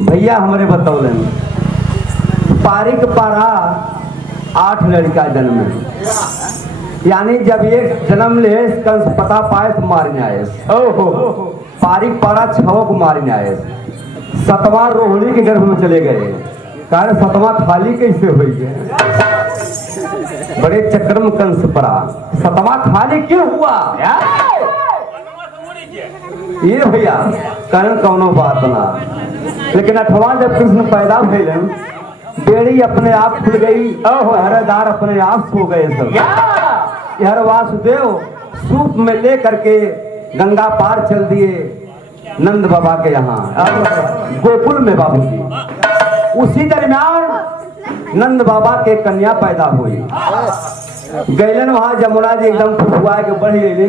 भैया हमारे बतौलन पारिक पारा 8 लड़का जन्म है, यानी जब ये जन्म ले कंस पता पाए तो मारने आए। ओहो पारिक पारा 6 को मारने आए। 7वां रोहिणी के गर्भ में चले गए। कारण 7वां खाली कैसे हुई है, बड़े चक्र में कंस पड़ा। 7वां खाली क्यों हुआ ये भैया कारण कौनो बात ना। लेकिन 8वां जब कृष्ण पैदा भइल, बेड़ी अपने आप खुल गई, हरदार अपने आप सो गए सब। हर वासुदेव सूप में ले करके गंगा पार चल दिए नंद बाबा के यहाँ गोकुल में बाबूजी। उसी दरमियान नंद बाबा के कन्या पैदा हुई। गैलन वहां जमुना जी एकदम फुफुआ के बढ़ गए,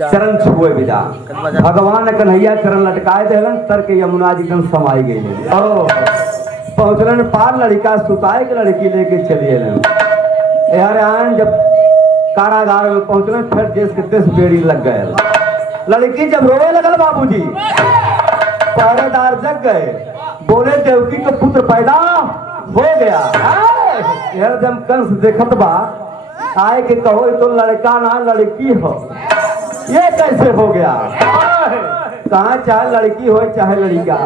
चरण छुए विदा। भगवान कन्हैया चरण लटकाए देलन, तर के यमुना जी एकदम समाई गई। पहुंचलन पार लड़का सुताए के लड़की लेके चलिए यार आन। जब कारागार में पहुंचलन फिर देश के तेज बेड़ी लग गए। लड़की जब रोवे लगल बाबूजी, पहरेदार जग गए, बोले देवकी का पुत्र पैदा हो गया। यार जब कंस देखत बा आए के कहो तो लड़का ना लड़की हो, ये कैसे हो गया। कहा चाहे लड़की हो चाहे लड़का,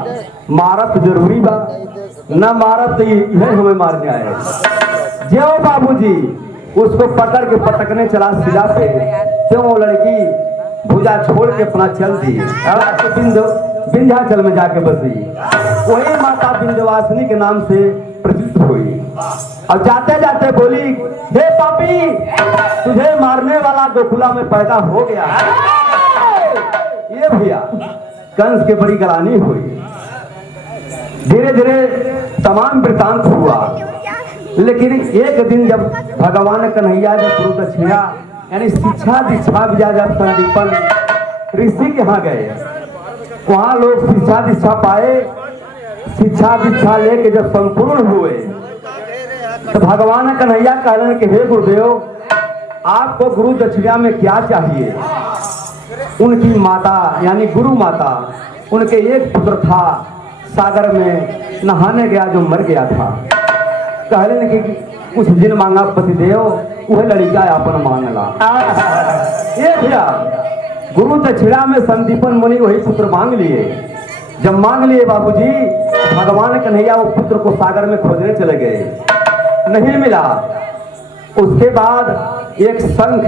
मारत जरूरी बा, न मारत यह हमें मारने आए। जो बाबूजी उसको पकड़ के पटकने चला सिला पे, जो वो लड़की भुजा छोड़ के अपना चल दी विंध्याचल में जाके बसी। वही माता विंध्यवासिनी के नाम से प्रसिद्ध हुई। और जाते जाते बोली, हे पापी तुझे मारने वाला गोकुला में पैदा हो गया। ये भैया कंस के बड़ी गलानी हुई। धीरे धीरे तमाम वृतांत हुआ। लेकिन एक दिन जब भगवान कन्हैया जब गुरु दक्षिणा यानी शिक्षा दीक्षा दिया, जब संदीपन ऋषि के यहाँ गए, वहां लोग शिक्षा दीक्षा पाए। शिक्षा दीक्षा लेके जब संपूर्ण हुए तो भगवान कन्हैया कहलन कि हे गुरुदेव आपको गुरु दक्षिणा में क्या चाहिए। उनकी माता यानी गुरु माता, उनके एक पुत्र था सागर में नहाने गया जो मर गया था। कहलन कि कुछ दिन मांगा पतिदेव, वह लड़का अपन मांगला। ये भैया गुरु दक्षिणा में संदीपन मुनि वही पुत्र मांग लिए। जब मांग लिए बाबूजी, भगवान कन्हैया वो पुत्र को सागर में खोजने चले गए, नहीं मिला। उसके बाद एक शंख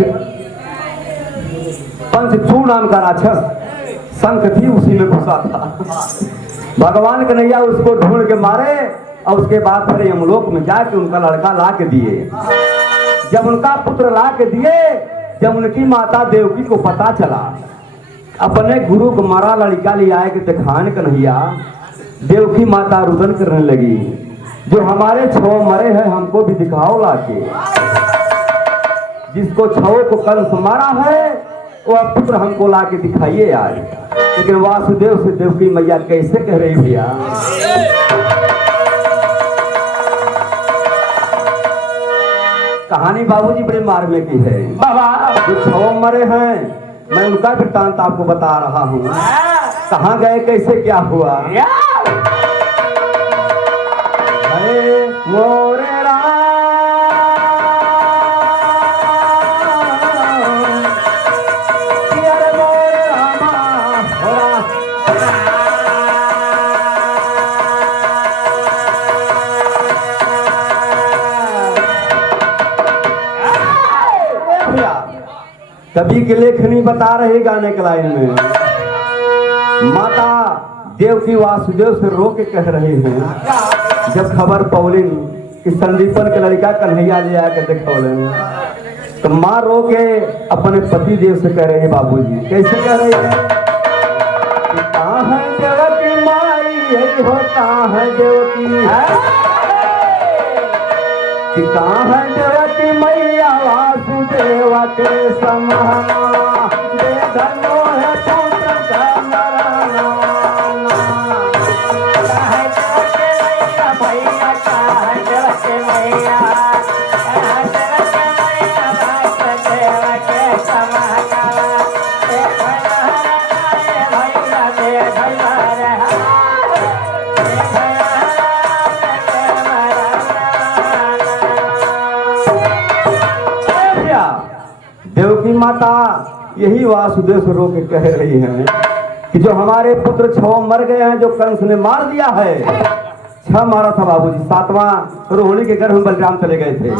पंचचूड़ नाम का राक्षस शंख थी, उसी में घुसा था। भगवान कन्हैया उसको ढूंढ के मारे और उसके बाद फिर यमलोक में जाके उनका लड़का ला के दिए। जब उनका पुत्र ला के दिए, जब उनकी माता देवकी को पता चला, अपने गुरु को मरा लड़का ले आए के दिखान कन्हैया, देवकी माता रुदन करने लगी, जो हमारे 6 मरे हैं हमको भी दिखाओ लाके। जिसको 6 को कंस मारा है वह पुत्र हमको लाके दिखाइए आज। लेकिन वासुदेव से देवकी मैया कैसे कह रही भैया, कहानी बाबूजी बड़े मारने की है। बाबा जो 6 मरे हैं, मैं उनका वृत्तांत आपको बता रहा हूँ। कहाँ गए, कैसे क्या हुआ। मोरे कवि की लेखनी बता रहे गाने के लाइन में, माता देवकी वासुदेव से रो के कह रहे हैं। जब खबर पौलिन कि संदीपन के लड़का कन्हैया ले आके देखौलन, तो माँ रो के अपने पति देव से कह रहे हैं, बाबूजी कैसे कह रहे हैं, कहाँ है देवकी माई, यही होता है देवकी कि कहाँ है देवकी मैया वासुदेव के समाना, धनो है पुत्र धनराना। भैया कहाँ है देवकी मैया, भैया देवकी माता यही वासुदेव से रो के कह रही है कि जो हमारे पुत्र 6 मर गए हैं, जो कंस ने मार दिया है। 6 मारा था बाबूजी, 7वां रोहिणी के गर्भ में बलराम चले गए थे,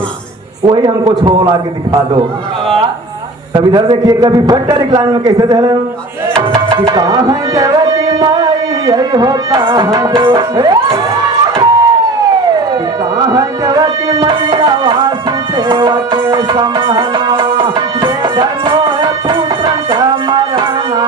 वही हमको 6 ला के दिखा दो। तब इधर देखिए कभी बेटर लाइन में कैसे दे रहे कि कहाँ है देवकी माई, यही होता है कहाँ है देवकी मैया, वासुदेव के समाना धर्मो है पुत्र का मरना।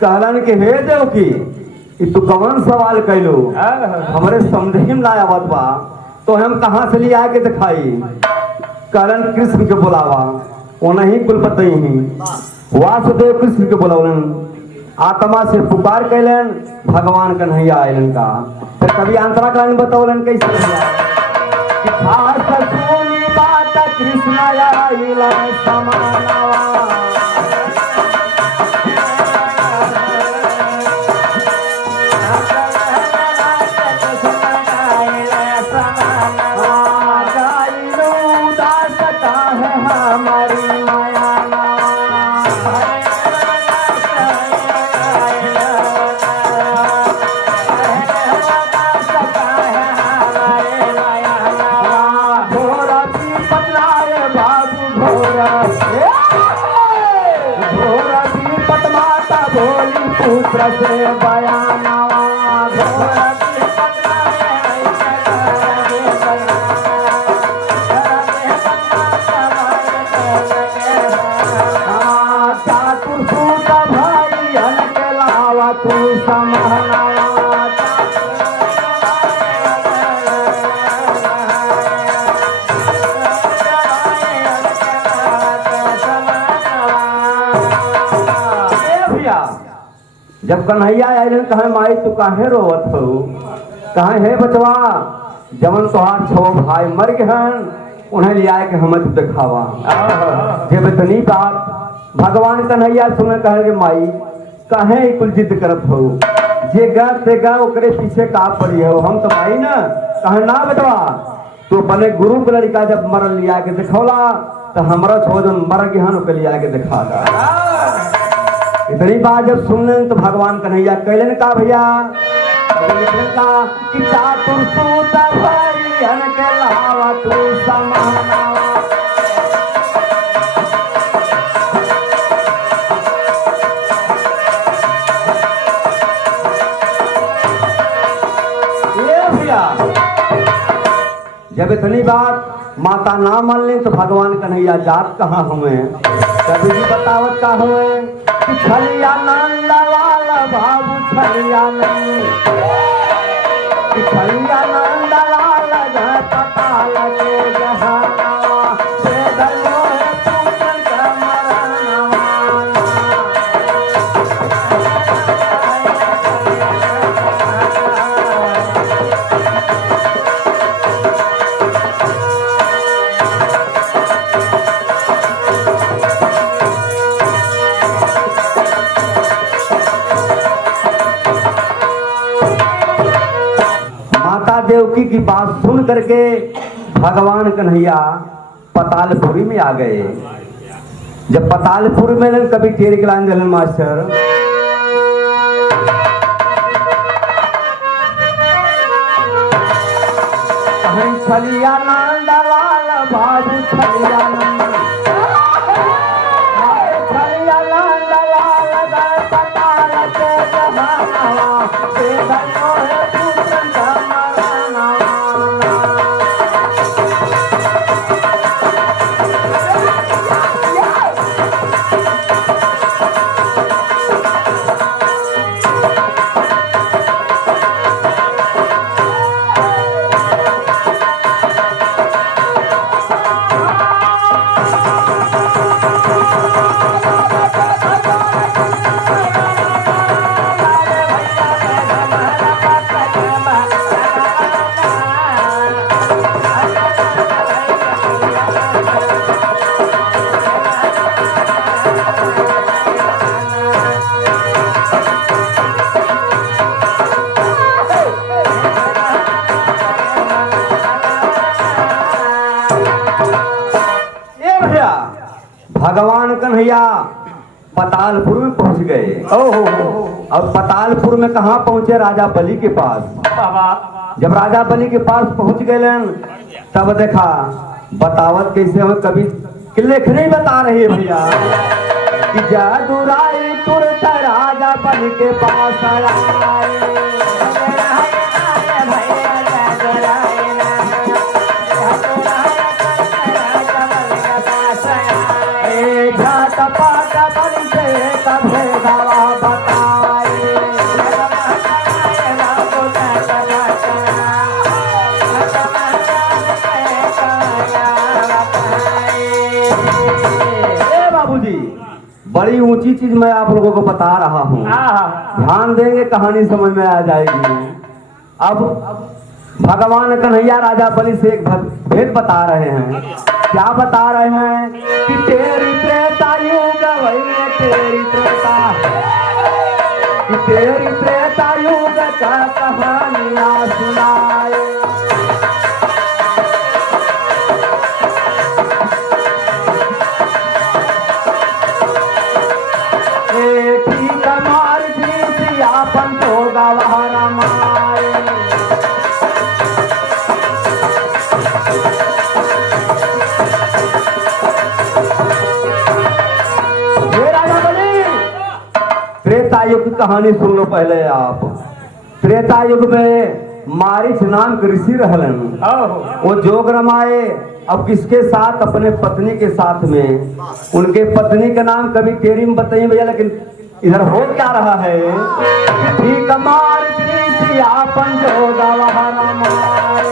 कहलन के हे देवकी तू कवन सवाल कैलू, हमारे समझे में ना आवत बा, तो हम कहाँ से लिया के दिखाई। कहलन कृष्ण के बुलावा, वो नहीं कुल बतई वासुदेव कृष्ण के बुलावन, आत्मा से पुकार कैलन, भगवान कन्हैया आयलन का। फिर कभी अंतरा काल बतौलन कैसे बात कृष्ण आइला समानवा। पुत्र से बयानवा चातुर सूत भाई के लावा तू समहना। जब कन्हैया आयल कहे माई तू काहे रोवत हो, कहे हे बचवा जवन तोहार 6 भाई मर गए हैं, उन्हें लिया के हमें तू दिखावा। जब इतनी बात भगवान कन्हैया सुने कहे कि माई कहे कुल जिद करत हो, जे गा ते गा ओकरे पीछे का पड़ी हो, हम तो भाई ना। कहे ना बेटवा तू अपने गुरु के लड़का जब मरल लिया के दिखौला तो हमारा 6 जन मर गए हैं, ओके लिया के दिखा दा। इतनी बात जब सुनने तो भगवान कन्हैया कैलन का भैया कि चातुर सूत भाई के लावा तू समाना। ये भैया जब इतनी बात माता ना मान ले तो भगवान कन्हैया जात कहाँ हुए, कभी भी बतावत का हुए छलिया नंद लाल बाबू छलिया नंद लाल पताल के जहानवा से धर्मो है पुत्र का मरनवा। देवकी की बात सुन करके भगवान कन्हैया पतालपुरी में आ गए। जब पतालपुर में कभी टेर के लाइन जलन मास्टर छलिया नंद लाल बाबू छलिया नंद लाल पताल के जहानवा से धर्मो है पुत्र का मरनवा। भैया भगवान कन्हैया पतालपुर में पहुंच गए। और पतालपुर में कहाँ पहुंचे? राजा बलि के पास। जब राजा बलि के पास पहुंच गए तब देखा बतावत कैसे हो, कभी लेखनी बता रही है भैया कि जादूराई तुरंत राजा बलि के पास आए। बड़ी ऊंची चीज मैं आप लोगों को बता रहा हूँ, ध्यान देंगे कहानी समझ में आ जाएगी। अब भगवान कन्हैया राजा बलि से एक भेद बता रहे हैं। क्या बता रहे हैं कि तेरी त्रेता युग वही तेरी त्रेता, कि तेरी त्रेता युग का कहानियां सुनाए। त्रेता युग की कहानी सुन लो पहले आप। त्रेता युग में मारीच नाम के ऋषि रहलन, वो जोग रमाए। अब किसके साथ? अपने पत्नी के साथ में। उनके पत्नी का नाम कभी तेरी में बताइए भैया, लेकिन इधर हो क्या रहा है? ठीक मारीच ऋषि आपन जोग रमाए।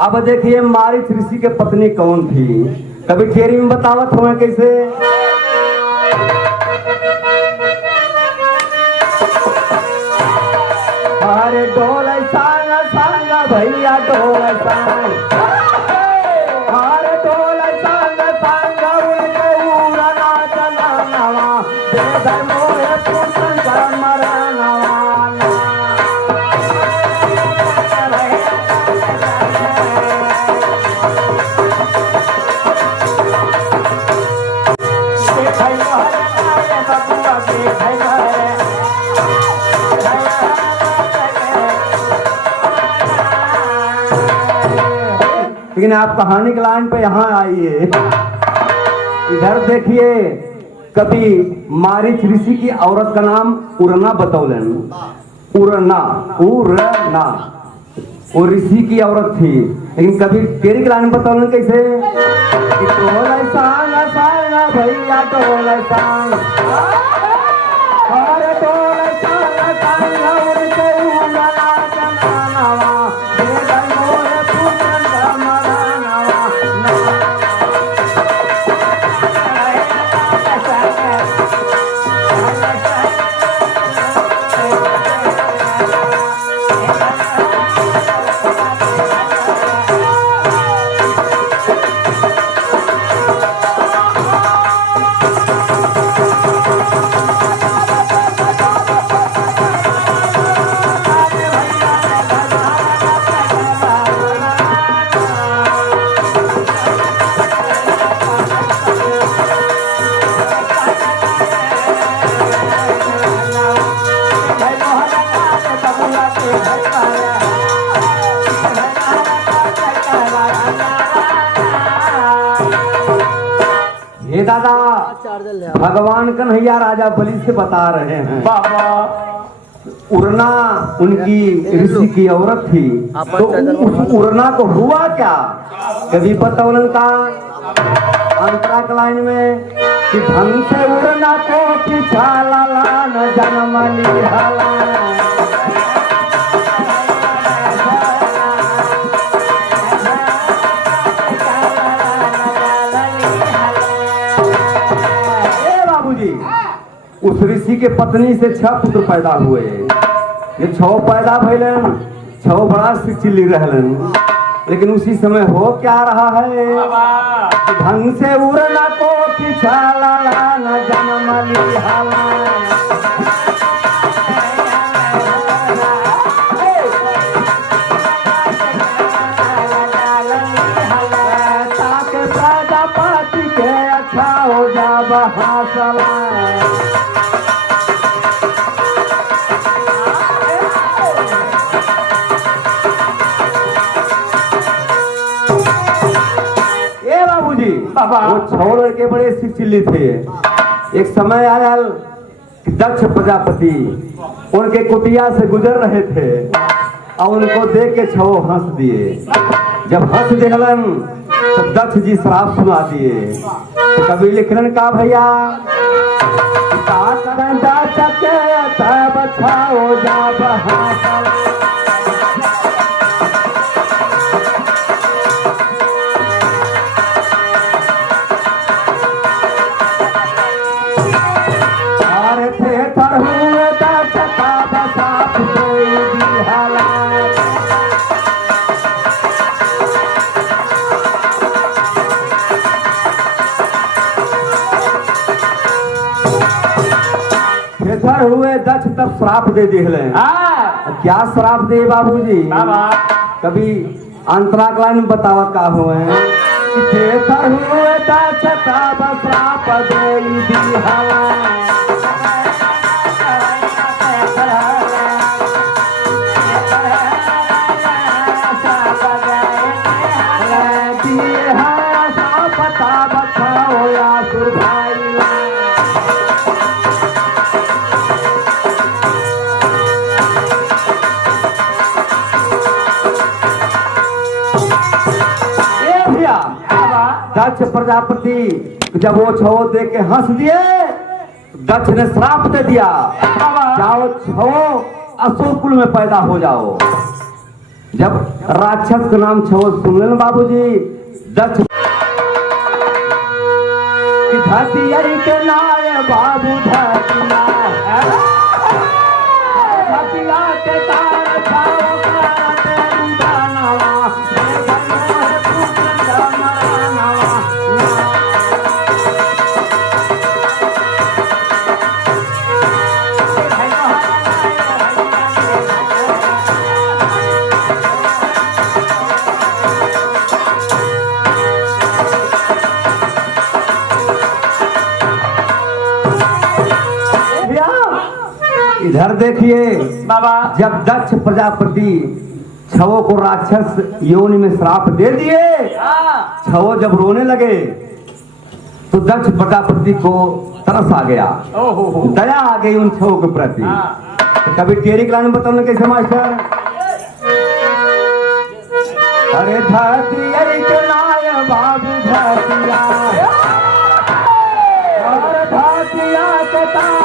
अब देखिए मारीच ऋषि के पत्नी कौन थी, कभी थ्योरी में बतावत हुए कैसे? अरे डोल सांग सांग भैया डोल सांग, अरे डोल सांग सांग उनके उड़ना चलावा दे मोहे पुसन का मरनवा। लेकिन आप कहानी के लाइन पे यहाँ आइए, इधर देखिए। कभी मारीच ऋषि की औरत का नाम उरना बतौलन। उरना उरना वो ऋषि की औरत थी, लेकिन कभी तेरी के लाइन बतौलन कैसे? टोल सांग सांग भैया टोल सांग, अरे टोल सांग सांग उनके उड़ना चलावा दे मोहे पुसन का मरनवा। ये दादा भगवान कन्हैया राजा बलि से बता रहे हैं। उरना उनकी ऋषि की औरत थी, तो उस उरना को हुआ क्या? कभी बतौलन का अंतरा के लाइन में कि ढंग से उड़ना को पीछा लाला न जन्म लिहाला। उस ऋषि के पत्नी से 6 पुत्र पैदा हुए। ये 6 पैदा भैलन, 6 बड़ा सिचिली रहलन। लेकिन उसी समय हो क्या रहा है? ढंग से उड़ना को पीछा लाला न जन्म लिहाला। वो 6 लड़के बड़े सिचिल्ली थे। एक समय आया कि दक्ष प्रजापति उनके कुटिया से गुजर रहे थे और उनको देख के 6 हंस दिए। जब हंस दिलन तो दक्ष जी श्राप सुना दिए। तो कभी लिखलन का भैया बचाओ जा बहादुर। हुए दक्ष तब श्राप दे दिले। क्या श्राप दे बाबूजी? कभी अंतराक लाइन बतावत का हुए हुए दक्ष तब श्राप दे दिहला। दक्ष प्रजापति जब वो 6 देख के हंस दिए, दक्ष ने श्राप दे दिया, जाओ 6 अशोक कुल में पैदा हो जाओ। जब राक्षस का नाम 6 सुन लेना बाबूजी, दक्ष के नाय बाबू के तार छाओ इधर देखिए बाबा, जब दक्ष प्रजापति 6 को राक्षस योनि में श्राप दे दिए, 6 जब रोने लगे तो दक्ष प्रजापति को तरस आ गया, दया आ गई उन 6 के प्रति। तो कभी टेरी क्लास में बताना कैसे मास्टर? अरे धरती बाबू धरतिया और धरतिया के तार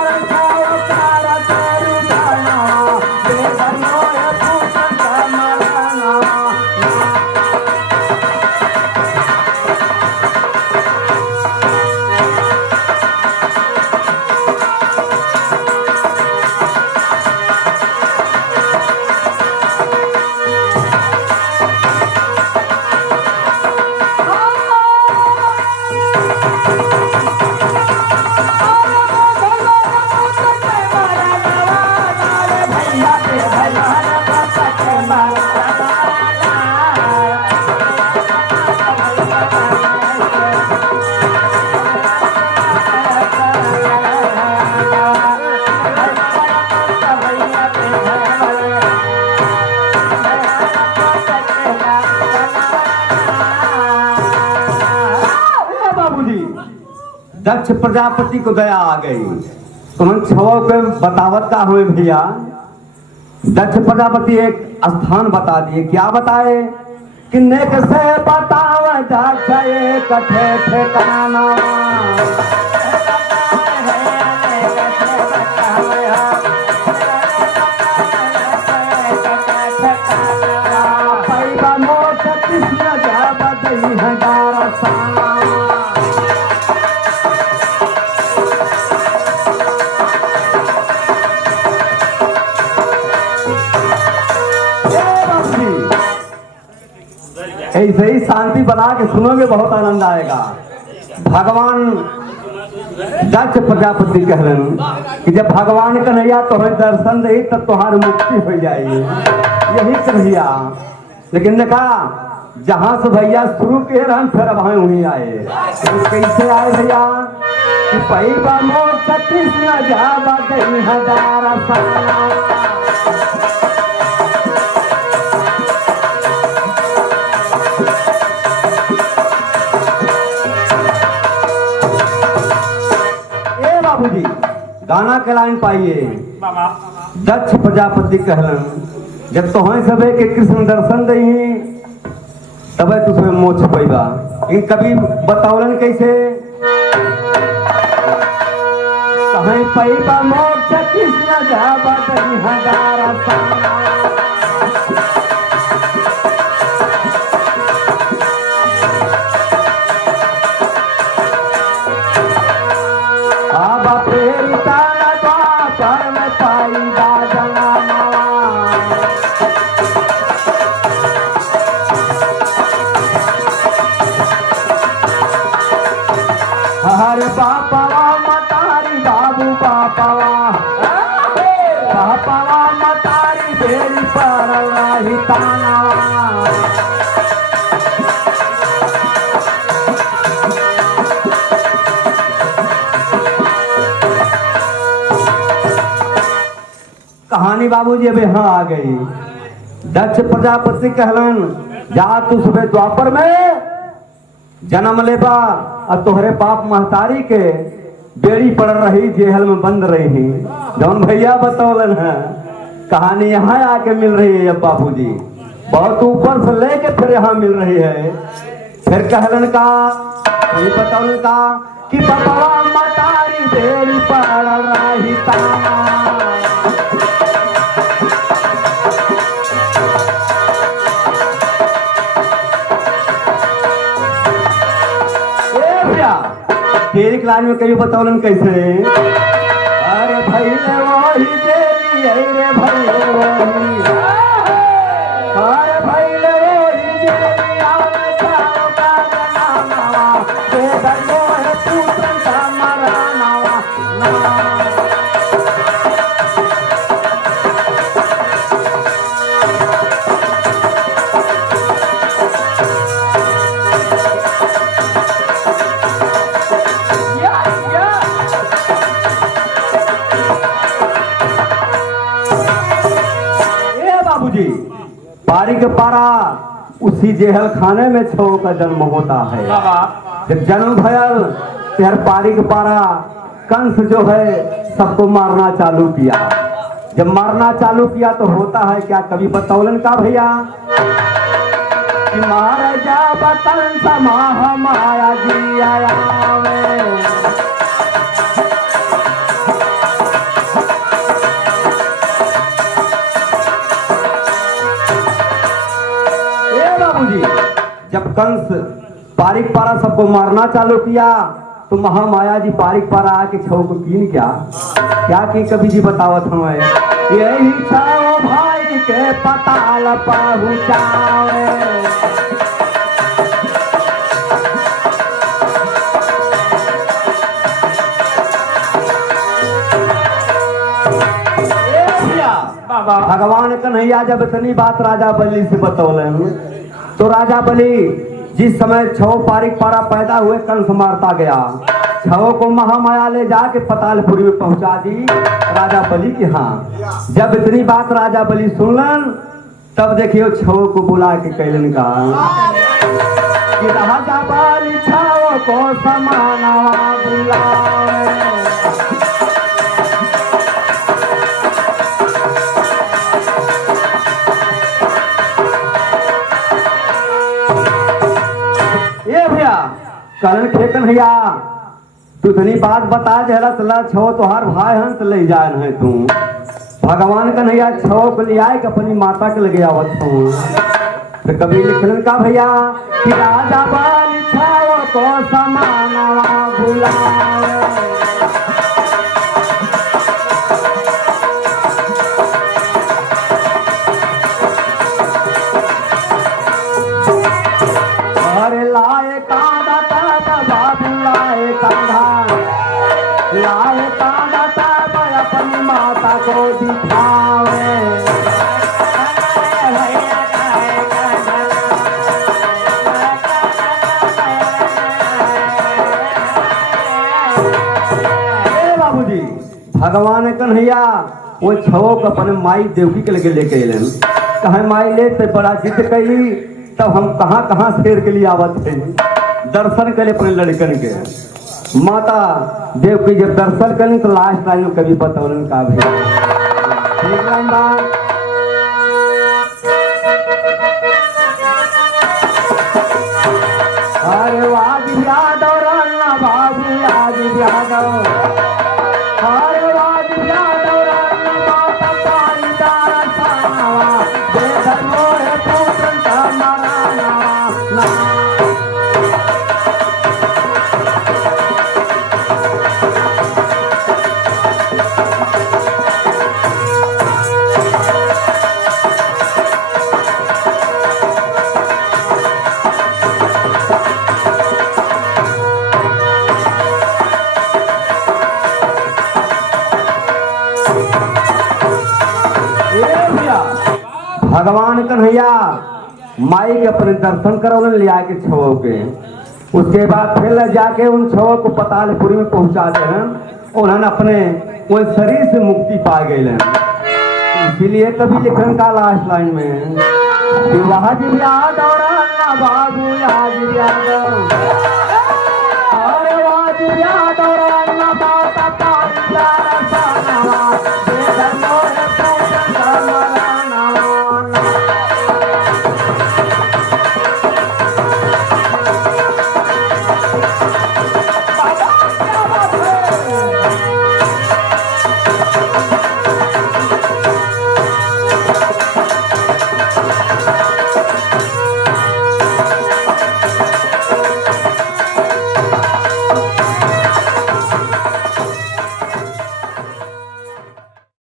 दक्ष प्रजापति को दया आ गई तो उन 6 के बतावत का हुए भैया। दक्ष प्रजापति एक स्थान बता दिए। क्या बताए कि नेक से बताव दक्ष एक ठिकाना पैबा मोक्ष कृष्ण जब दई हजारा साना। ऐसे ही शांति बना के सुनोगे, बहुत आनंद आएगा। भगवान दक्ष प्रजापति कह रहे कि जब भगवान कन्हैया तुम्हें दर्शन दे तब तुम्हारी मुक्ति हो जाएगी, यही कन्हैया। लेकिन ने कहा जहां से भैया शुरू किए रहे फिर वहां वहीं आए। तो कैसे आए भैया कि पैबा मोक्ष कृष्ण जब दई हजारा साना। गाना के लाइन पाइए। बाबा दक्ष प्रजापति कहलन जब तो हैं सबे के कृष्ण दर्शन दही तबे तुझे मोक्ष पैबा। इन कभी बतावलन कैसे कहीं पैबा मोक्ष कृष्ण जाबा दही हजारा साना। आबा तेरी ताना द्वापर में पाई बाजना मावा। हरे बापावा मतारी बाबू बापावा बापावा मतारी बेरी पर रही तानावा। कहानी बाबूजी अबे हाँ आ गई। दक्ष प्रजापति कहलन जा तू सुबह द्वापर में जन्म लेबा और तोहरे बाप महतारी के बेड़ी पड़ रही जेहल में बंद रही। जौन भैया बतौलन है कहानी यहाँ आके मिल रही है। अब बाबूजी बहुत ऊपर से लेके फिर यहाँ मिल रही है। फिर कहलन का बतौलन का कि बाबा महतारी बेड़ी पड़ रही ताना। तेरी क्लास में कभी बतौलन कैसे अरे भैले वही देली रे भैले वही अरे भैले वही देली आवे चारो का नामा दे दर्दो है पुत्र का मरानावा। पारी के पारा उसी जेहल खाने में छो का जन्म होता है। जब जन्म भयल तेहर पारी के पारा कंस जो है सबको मारना चालू किया। जब मारना चालू किया तो होता है क्या कभी बतौलन का भैया कि मार जा बतन समाह माया जी आया में। जब कंस पारिक पारा सबको मारना चालू किया तो महामाया जी पारिक पारा आके छो को कीन क्या की कभी जी बतावत हमें यही छो भाई के पताल पहुँचावे। भगवान कन्हैया जब इतनी बात राजा बलि से बतौलन तो राजा बलि जिस समय छो पारिक पारा पैदा हुए कंस मारता गया छो को महामाया ले जाके पतालपुरी में पहुंचा दी राजा बलि के यहाँ। जब इतनी बात राजा बलि सुनलन तब देखियो छो को बुला के कैलन का कि राजा बलि छो को समाना बुलाए। करण खेतन भैया तू इतनी बात बता जहरा तला छो तोहार भाई हंस ले जाए है तू भगवान कन्हैया छो को ले आए अपनी माता के लगे आवत हूँ। तो कभी लिखलन का भैया कि राजा बलि छो को समाना बुलाए। अरे लाए कांदा बाबू लाए कांदा तब अपनी माता को दिखावे। बाबूजी भगवान कन्हैया वो छो को अपने माई देवकी के लगे लेके अलन कहे माई ले ते बड़ा जिद कही तब हम कहाँ कहाँ शेर के लिए आवत थे दर्शन करे अपने लड़कन के। माता देव की जब दर्शन करें तो लास्ट लाइन में कभी बतौलन का भी ठीक लाइन बात। अरे वाद यादव राना बाबू याद यादव, अरे वाद यादव राना माता पाई दारा सावा दे धर्मो है पुत्र तमराना ना। भगवान कन्हैया माई के अपने दर्शन करौलन लिया के छवो के, उसके बाद फिर जाके उन छवो को पतालपुरी में पहुंचाते हैं। उन्होंने अपने उन शरीर से मुक्ति पा गए। इसीलिए कभी लिखन का लास्ट लाइन में विवाह याद और बाबू याद याद, अरे वाद याद और